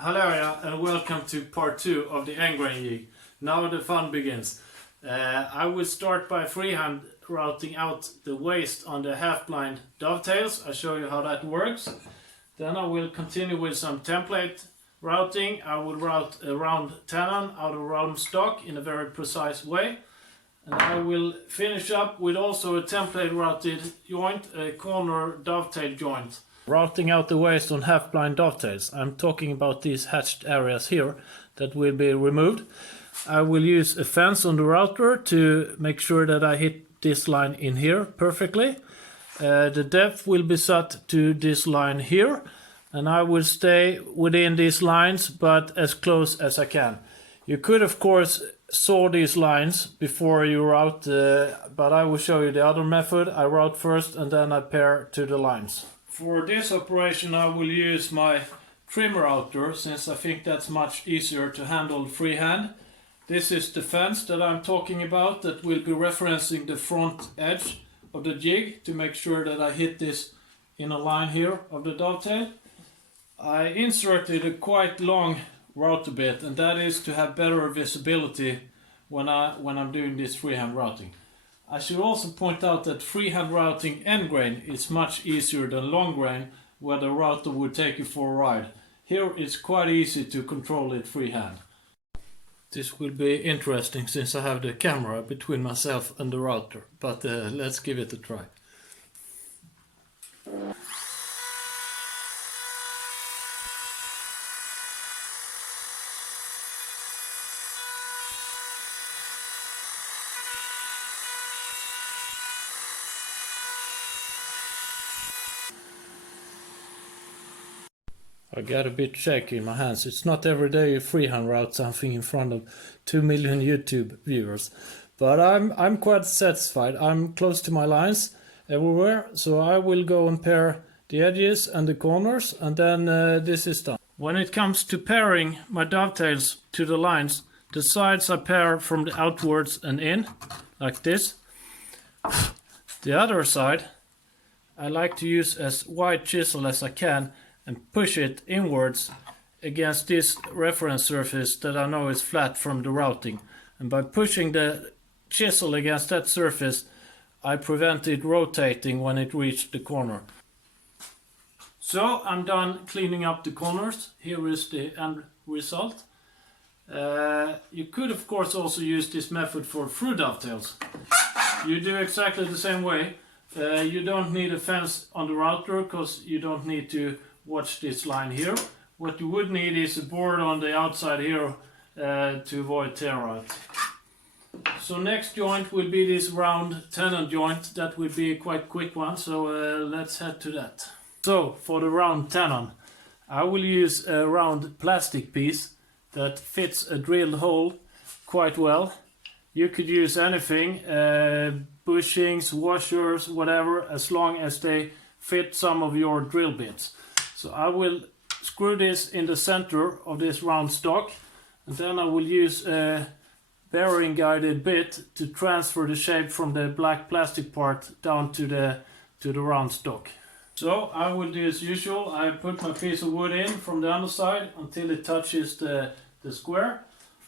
Hello and welcome to part 2 of the end-grain jig. Now the fun begins. I will start by freehand routing out the waist on the half-blind dovetails. I'll show you how that works. Then I will continue with some template routing. I will route a round tenon out of round stock in a very precise way. And I will finish up with also a template routed joint, a corner dovetail joint. Routing out the waist on half-blind dovetails. I'm talking about these hatched areas here that will be removed. I will use a fence on the router to make sure that I hit this line in here perfectly. The depth will be set to this line here, and I will stay within these lines but as close as I can. You could of course saw these lines before you route, but I will show you the other method. I route first and then I pair to the lines. For this operation I will use my trim router, since I think that's much easier to handle freehand. This is the fence that I'm talking about that will be referencing the front edge of the jig to make sure that I hit this in a line here of the dovetail. I inserted a quite long router bit, and that is to have better visibility when I'm doing this freehand routing. I should also point out that freehand routing end grain is much easier than long grain, where the router would take you for a ride. Here it's quite easy to control it freehand. This will be interesting since I have the camera between myself and the router, but let's give it a try. I got a bit shaky in my hands. It's not every day you freehand route something in front of 2 million YouTube viewers. But I'm quite satisfied. I'm close to my lines everywhere, so I will go and pair the edges and the corners, and then this is done. When it comes to pairing my dovetails to the lines, the sides I pair from the outwards and in, like this. The other side I like to use as wide chisel as I can and push it inwards against this reference surface that I know is flat from the routing. And by pushing the chisel against that surface, I prevent it rotating when it reaches the corner. So I'm done cleaning up the corners. Here is the end result. You could of course also use this method for through dovetails. You do exactly the same way. You don't need a fence on the router because you don't need to watch this line here. What you would need is a board on the outside here to avoid tear out. So next joint will be this round tenon joint. That will be a quite quick one, so let's head to that. So for the round tenon, I will use a round plastic piece that fits a drilled hole quite well. You could use anything, bushings, washers, whatever, as long as they fit some of your drill bits. So I will screw this in the center of this round stock, and then I will use a bearing guided bit to transfer the shape from the black plastic part down to the round stock. So I will do as usual. I put my piece of wood in from the underside until it touches the square.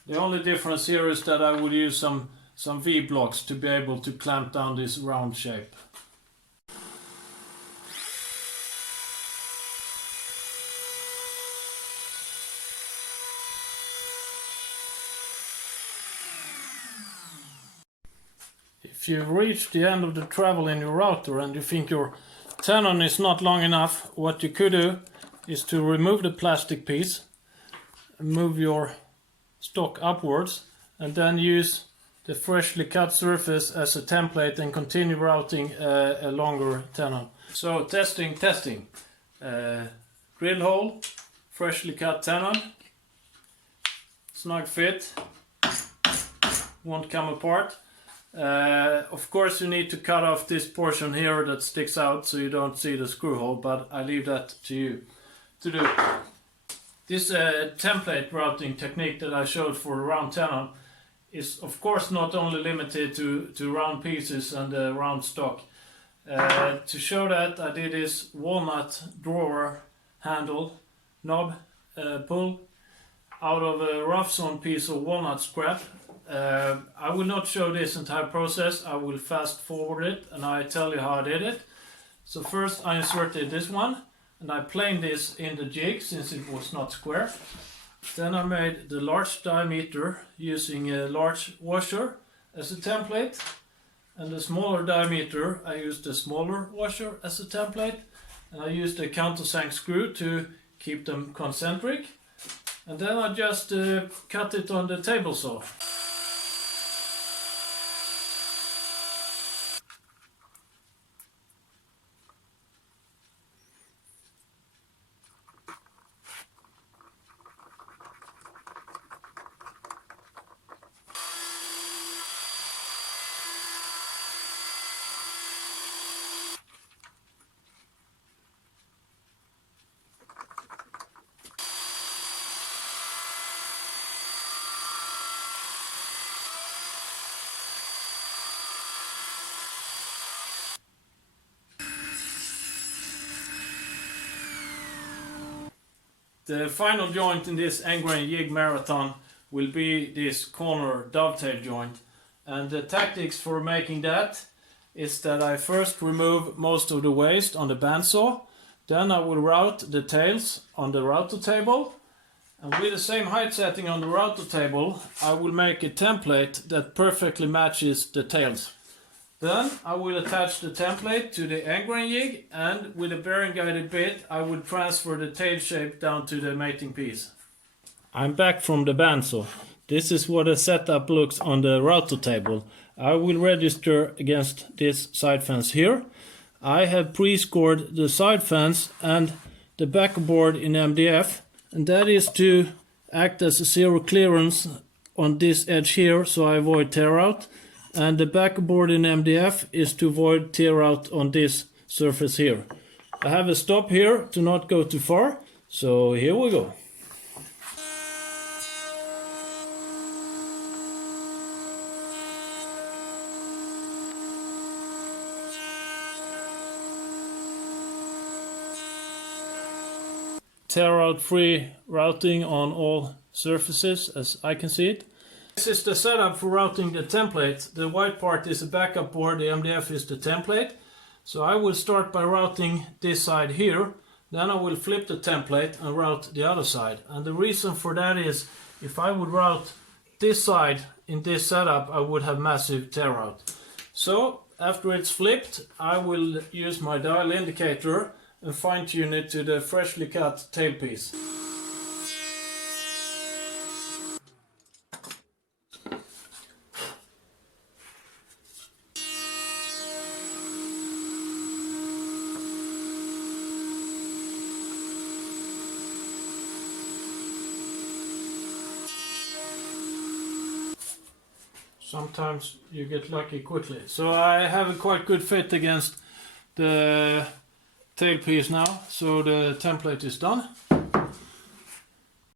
The only difference here is that I will use some V-blocks to be able to clamp down this round shape. If you've reached the end of the travel in your router and you think your tenon is not long enough, what you could do is to remove the plastic piece, move your stock upwards, and then use the freshly cut surface as a template and continue routing a longer tenon. So testing. Drill hole, freshly cut tenon, snug fit, won't come apart. Of course you need to cut off this portion here that sticks out so you don't see the screw hole, but I leave that to you to do. This template routing technique that I showed for the round tenon is of course not only limited to round pieces and round stock. To show that, I did this walnut drawer handle knob pull out of a rough sawn piece of walnut scrap. I will not show this entire process, I will fast forward it and I tell you how I did it. So first I inserted this one and I planed this in the jig since it was not square. Then I made the large diameter using a large washer as a template, and the smaller diameter I used a smaller washer as a template, and I used a countersunk screw to keep them concentric, and then I just cut it on the table saw. The final joint in this end-grain jig marathon will be this corner dovetail joint, and the tactics for making that is that I first remove most of the waste on the bandsaw, then I will route the tails on the router table, and with the same height setting on the router table I will make a template that perfectly matches the tails. Then I will attach the template to the end-grain jig, and with a bearing guided bit I will transfer the tail shape down to the mating piece. I'm back from the bandsaw. This is what the setup looks on the router table. I will register against this side fence here. I have pre-scored the side fence and the backboard in MDF, and that is to act as a zero clearance on this edge here so I avoid tear out. And the backboard in MDF is to avoid tear out on this surface here. I have a stop here to not go too far, so here we go. Tear out free routing on all surfaces as I can see it. This is the setup for routing the template. The white part is the backup board, the MDF is the template. So I will start by routing this side here, then I will flip the template and route the other side. And the reason for that is if I would route this side in this setup I would have massive tear out. So after it's flipped I will use my dial indicator and fine tune it to the freshly cut tailpiece. Sometimes you get lucky quickly. So I have a quite good fit against the tailpiece now, so the template is done.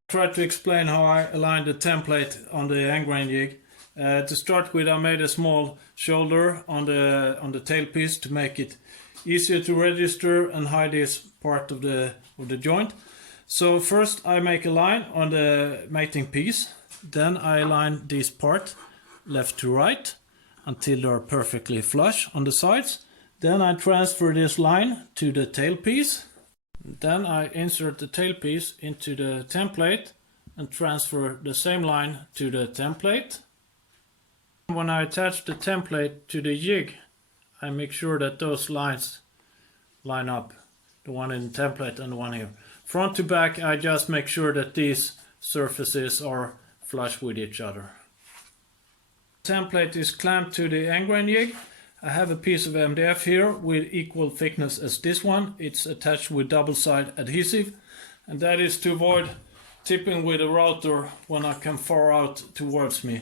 Try to explain how I aligned the template on the end-grain jig. To start with I made a small shoulder on the tailpiece to make it easier to register and hide this part of the joint. So first I make a line on the mating piece, then I align this part left to right until they are perfectly flush on the sides. Then I transfer this line to the tailpiece. Then I insert the tailpiece into the template and transfer the same line to the template. When I attach the template to the jig, I make sure that those lines line up, the one in the template and the one here. Front to back I just make sure that these surfaces are flush with each other. Template is clamped to the end-grain jig. I have a piece of MDF here with equal thickness as this one. It's attached with double-side adhesive, and that is to avoid tipping with a router when I come far out towards me.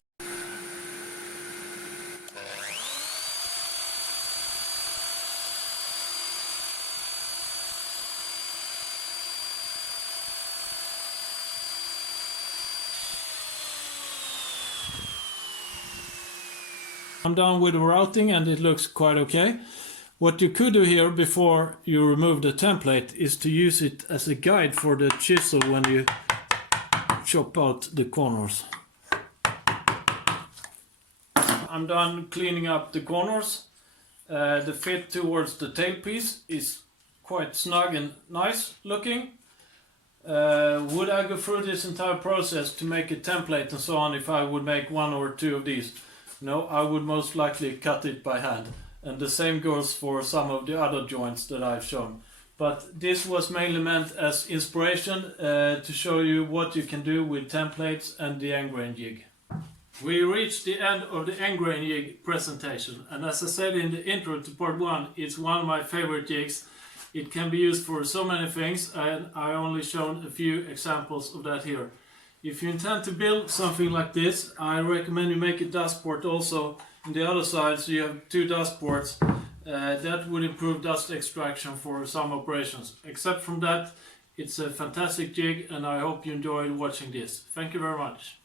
I'm done with the routing and it looks quite okay. What you could do here before you remove the template is to use it as a guide for the chisel when you chop out the corners. I'm done cleaning up the corners. The fit towards the tailpiece is quite snug and nice looking. Would I go through this entire process to make a template and so on if I would make one or two of these? No, I would most likely cut it by hand. And the same goes for some of the other joints that I've shown. But this was mainly meant as inspiration to show you what you can do with templates and the end-grain jig. We reached the end of the end-grain jig presentation, and as I said in the intro to part 1, it's one of my favorite jigs. It can be used for so many things, and I only shown a few examples of that here. If you intend to build something like this, I recommend you make a dust port also on the other side, so you have 2 dust ports. That would improve dust extraction for some operations. Except from that, it's a fantastic jig, and I hope you enjoyed watching this. Thank you very much.